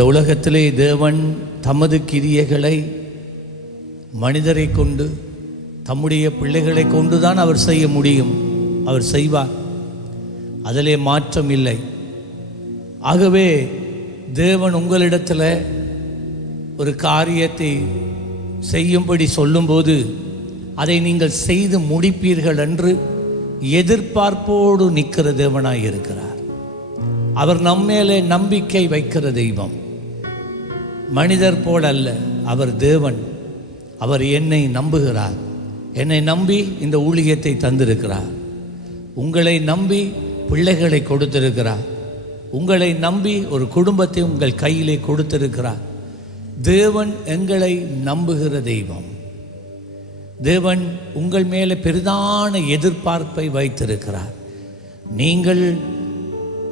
இந்த உலகத்திலே தேவன் தமது கிரியைகளை மனிதரை கொண்டு, தம்முடைய பிள்ளைகளை கொண்டுதான் அவர் செய்ய முடியும். அவர் செய்வார், அதிலே மாற்றம் இல்லை. ஆகவே தேவன் உங்களிடத்தில் ஒரு காரியத்தை செய்யும்படி சொல்லும்போது அதை நீங்கள் செய்து முடிப்பீர்கள் என்று எதிர்பார்ப்போடு நிற்கிற தேவனாய் இருக்கிறார். அவர் நம்மேலே நம்பிக்கை வைக்கிற தெய்வம். மனிதர் போல் அல்ல, அவர் தேவன். அவர் என்னை நம்புகிறார். என்னை நம்பி இந்த ஊழியத்தை தந்திருக்கிறார். உங்களை நம்பி பிள்ளைகளை கொடுத்திருக்கிறார். உங்களை நம்பி ஒரு குடும்பத்தை உங்கள் கையிலே கொடுத்திருக்கிறார். தேவன் எங்களை நம்புகிற தெய்வம். தேவன் உங்கள் மேலே பெரிதான எதிர்பார்ப்பை வைத்திருக்கிறார். நீங்கள்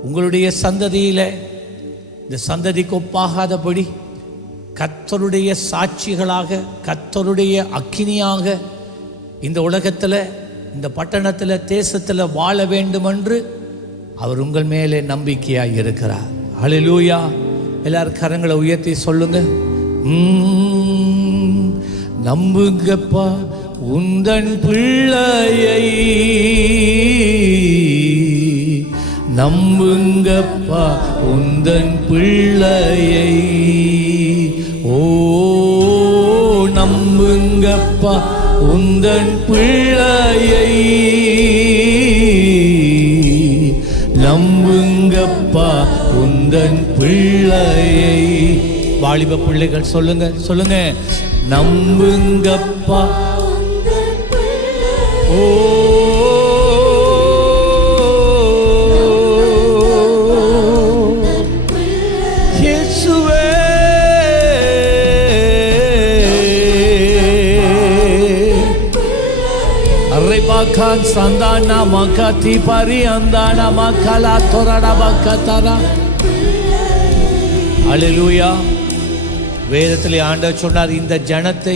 உங்களுடைய சந்ததியில் இந்த சந்ததிக்கு ஒப்பாகாதபடி கர்த்தருடைய சாட்சிகளாக, கர்த்தருடைய அக்கினியாக இந்த உலகத்தில், இந்த பட்டணத்தில், தேசத்தில் வாழ வேண்டும் என்று அவர் உங்கள் மேலே நம்பிக்கையாக இருக்கிறார். ஹல்லேலூயா! எல்லாரும் கரங்களை உயர்த்தி சொல்லுங்க. நம்புங்கப்பா உந்தன் பிள்ளையை, நம்புங்கப்பா உந்தன் பிள்ளையை. ஓ நம்புங்கப்பா உந்தன் பிள்ளையை, நம்புங்கப்பா உந்தன் பிள்ளையை. வாலிப பிள்ளைகள் சொல்லுங்க, சொல்லுங்க. நம்புங்கப்பா. ஓ இயேசுவே, அரைபாகான் சந்தானா மகாதி பரி அந்தானா மகலா தோரடா பக்கதரா. ஹல்லேலூயா! வேதத்திலே ஆண்டவர் சொன்னார், இந்த ஜனத்தை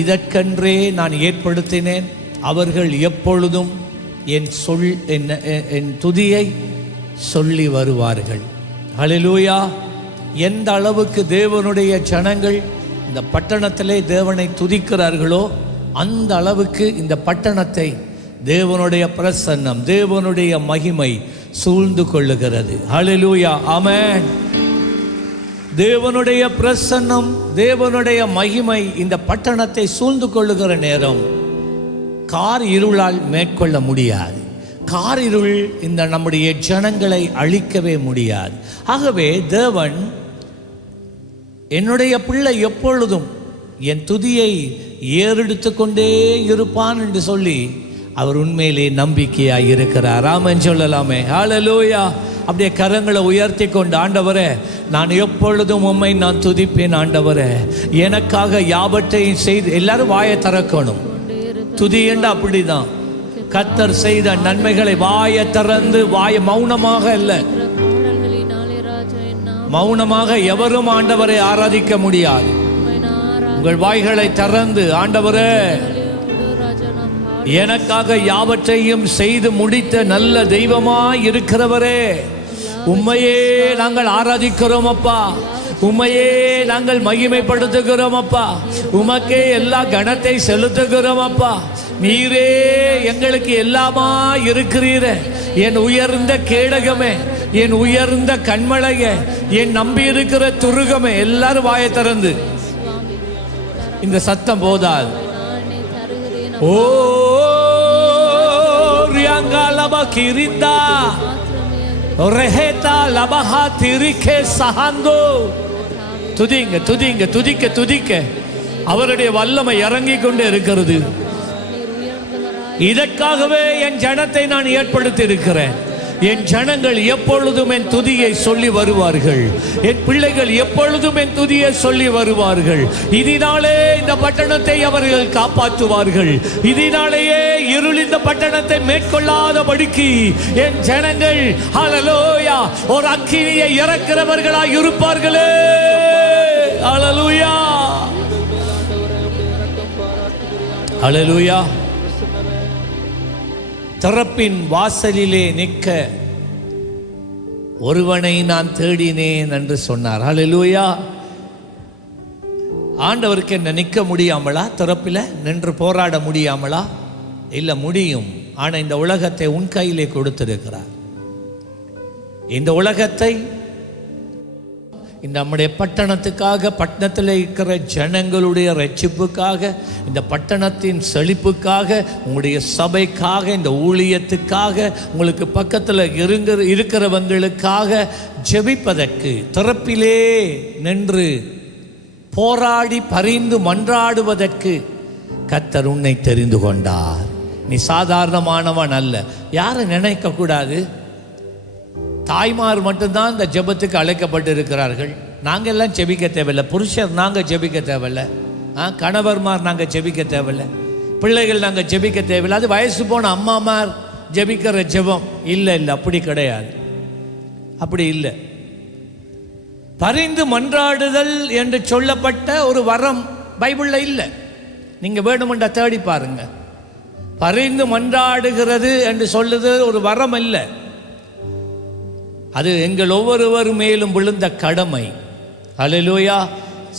இதற்கென்றே நான் ஏற்படுத்தினேன், அவர்கள் எப்பொழுதும் என் துதியை சொல்லி வருவார்கள். ஹல்லேலூயா! எந்த அளவுக்கு தேவனுடைய ஜனங்கள் இந்த பட்டணத்திலே தேவனை துதிக்கிறார்களோ அந்த அளவுக்கு இந்த பட்டணத்தை தேவனுடைய பிரசன்னம், தேவனுடைய மகிமை சூழ்ந்து கொள்ளுகிறது. ஹல்லேலூயா! ஆமென். தேவனுடைய பிரசன்னம், தேவனுடைய மகிமை இந்த பட்டணத்தை சூழ்ந்து கொள்ளுகிற நேரம் கார் இருளால் மேற்கொள்ள முடியாது. கார் இருள் இந்த நம்முடைய ஜனங்களை அழிக்கவே முடியாது. ஆகவே தேவன் என்னுடைய பிள்ளை எப்பொழுதும் என் துதியை ஏறெடுத்து கொண்டே இருப்பான் என்று சொல்லி அவர் உண்மையிலே நம்பிக்கையாய் இருக்கிறார். ஆமென் சொல்லலாமே. ஹல்லேலூயா! அப்படியே கரங்களை உயர்த்தி கொண்டு, ஆண்டவரே நான் எப்பொழுதும் உம்மை நான் துதிப்பேன். ஆண்டவரே எனக்காக யாவற்றையும் செய்து, எல்லாரும் வாயை திறக்கணும். துதி என்று அப்படிதான். கர்த்தர் செய்த நன்மைகளை வாயை திறந்து, வாயை மௌனமாக இல்லை, மௌனமாக எவரும் ஆண்டவரை ஆராதிக்க முடியாது. உங்கள் வாய்களை திறந்து, ஆண்டவரே எனக்காக யாவற்றையும் செய்து முடித்த நல்ல தெய்வமாய் இருக்கிறவரே, உம்மையே நாங்கள் ஆராதிக்கிறோம் அப்பா, உம்மையே நாங்கள் மகிமைப்படுத்துகிறோம் அப்பா, உமக்கே எல்லா கணத்தை செலுத்துகிறோம் அப்பா. நீரே எங்களுக்கு எல்லாமா இருக்கிறீர. என் உயர்ந்த கேடகமே, என் உயர்ந்த கண்மலையே, என் நம்பி இருக்கிற துருகமே. எல்லாரும் வாயை திறந்து, இந்த சத்தம் போதாது. ஓ ரியாங்கா லபா கிரிந்தா ரெஹேதா லபஹா திரிகே சஹாந்தோ. துதிங்க துதிங்க துதிக்க துதிக்க அவருடைய வல்லமை இறங்கி கொண்டே இருக்கிறது. இதற்காகவே என் ஜனத்தை நான் ஏற்படுத்தி இருக்கிறேன். என் ஜனங்கள் எப்பொழுதும் என் துதியை சொல்லி வருவார்கள். என் பிள்ளைகள் எப்பொழுதும் என் துதியை சொல்லி வருவார்கள். இதனாலே இந்த பட்டணத்தை அவர்கள் காப்பாற்றுவார்கள். இதனாலேயே இருள் இந்த பட்டணத்தை மேற்கொள்ளாதபடிக்கு என் ஜனங்கள் ஹல்லேலூயா ஒரு அக்கினியை இறக்கிறவர்களாய் இருப்பார்களே. ஹல்லேலூயா ஹல்லேலூயா. திறப்பின் வாசலிலே நிற்க ஒருவனை நான் தேடினேன் என்று சொன்னார். ஹல்லேலூயா. ஆண்டவருக்கு என்ன நிற்க முடியாமலா? திறப்பில் நின்று போராட முடியாமலா? இல்லை, முடியும். ஆனால் இந்த உலகத்தை உன் கையிலே கொடுத்திருக்கிறார். இந்த உலகத்தை இந்த நம்முடைய பட்டணத்துக்காக, பட்டணத்தில் இருக்கிற ஜனங்களுடைய ரட்சிப்புக்காக, இந்த பட்டணத்தின் செழிப்புக்காக, உங்களுடைய சபைக்காக, இந்த ஊழியத்துக்காக, உங்களுக்கு பக்கத்தில் இருக்கிறவங்களுக்காக ஜெபிப்பதற்கு, திறப்பிலே நின்று போராடி பரிந்து மன்றாடுவதற்கு கர்த்தர் உன்னை தெரிந்து கொண்டார். நீ சாதாரணமானவன் அல்ல. யாரை நினைக்க கூடாது. தாய்மார் மட்டும்தான் இந்த ஜெபத்துக்கு அழைக்கப்பட்டு இருக்கிறார்கள். நாங்கள் எல்லாம் ஜெபிக்க தேவையில்லை. புருஷர் நாங்கள் ஜெபிக்க தேவையில்லை. கணவர்மார் நாங்கள் ஜெபிக்க தேவையில்லை. பிள்ளைகள் நாங்கள் ஜெபிக்க தேவையில்லை. அது வயசு போன அம்மாமார் ஜெபிக்கிற ஜெபம் இல்லை. அப்படி கிடையாது. அப்படி இல்லை. பரிந்து மன்றாடுதல் என்று சொல்லப்பட்ட ஒரு வரம் பைபிளில் இல்லை. நீங்கள் வேணுமென்றா தேடி பாருங்க. பரிந்து மன்றாடுகிறது என்று சொல்லுது ஒரு வரம் இல்லை. அது எங்கள் ஒவ்வொருவர் மேலும் விழுந்த கடமை. ஹல்லேலூயா.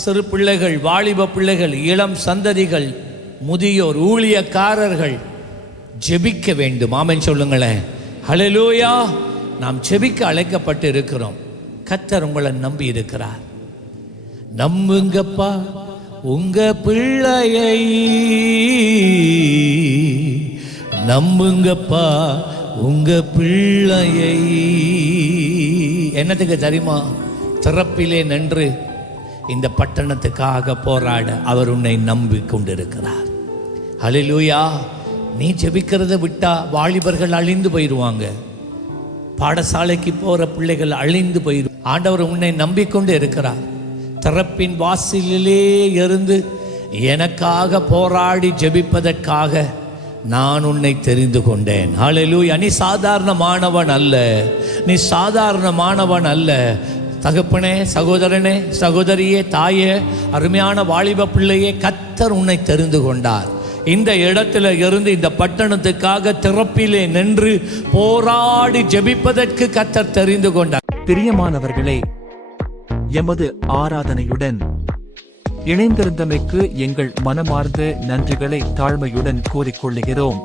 சிறு பிள்ளைகள், வாலிப பிள்ளைகள், இளம் சந்ததிகள், முதியோர், ஊழியக்காரர்கள் ஜெபிக்க வேண்டும். ஆமென் சொல்லுங்களேன். ஹல்லேலூயா. நாம் ஜெபிக்க அழைக்கப்பட்டு இருக்கிறோம். கர்த்தர் உங்களை நம்பி இருக்கிறார். நம்புங்கப்பா உங்க பிள்ளையை, நம்புங்கப்பா உங்க பிள்ளையை. என்னத்துக்கு தெரியுமா? திறப்பிலே நின்று இந்த பட்டணத்துக்காக போராட அவர் உன்னை நம்பி கொண்டிருக்கிறார். ஹல்லேலூயா. நீ ஜெபிக்கிறத விட்டா வாலிபர்கள் அழிந்து போயிடுவாங்க. பாடசாலைக்கு போற பிள்ளைகள் அழிந்து போயிடும். ஆண்டவர் உன்னை நம்பிக்கொண்டு இருக்கிறார். திறப்பின் வாசலிலே இருந்து எனக்காக போராடி ஜெபிப்பதற்காக நான் உன்னை தெரிந்து கொண்டேன். ஹல்லேலூயா. நீ சாதாரணமானவன் அல்ல. நீ சாதாரணமானவன் அல்ல. தகப்பனே, சகோதரனே, சகோதரியே, தாயே, அருமையான வாலிப பிள்ளையே, கர்த்தர் உன்னை தெரிந்து கொண்டார். இந்த இடத்துல இருந்து இந்த பட்டணத்துக்காக திறப்பிலே நின்று போராடி ஜெபிப்பதற்கு கர்த்தர் தெரிந்து கொண்டார். பிரியமானவர்களே, எமது ஆராதனையுடன் இணைந்திருந்தமைக்கு எங்கள் மனமார்ந்த நன்றிகளை தாழ்மையுடன் கூறிக்கொள்ளுகிறோம்.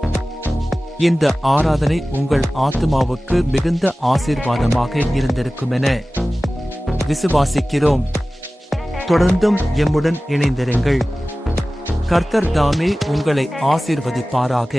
இந்த ஆராதனை உங்கள் ஆத்துமாவுக்கு மிகுந்த ஆசீர்வாதமாக இருந்திருக்குமென விசுவாசிக்கிறோம். தொடர்ந்தும் எம்முடன் இணைந்திருங்கள். கர்த்தர் தாமே உங்களை ஆசீர்வதிப்பாராக.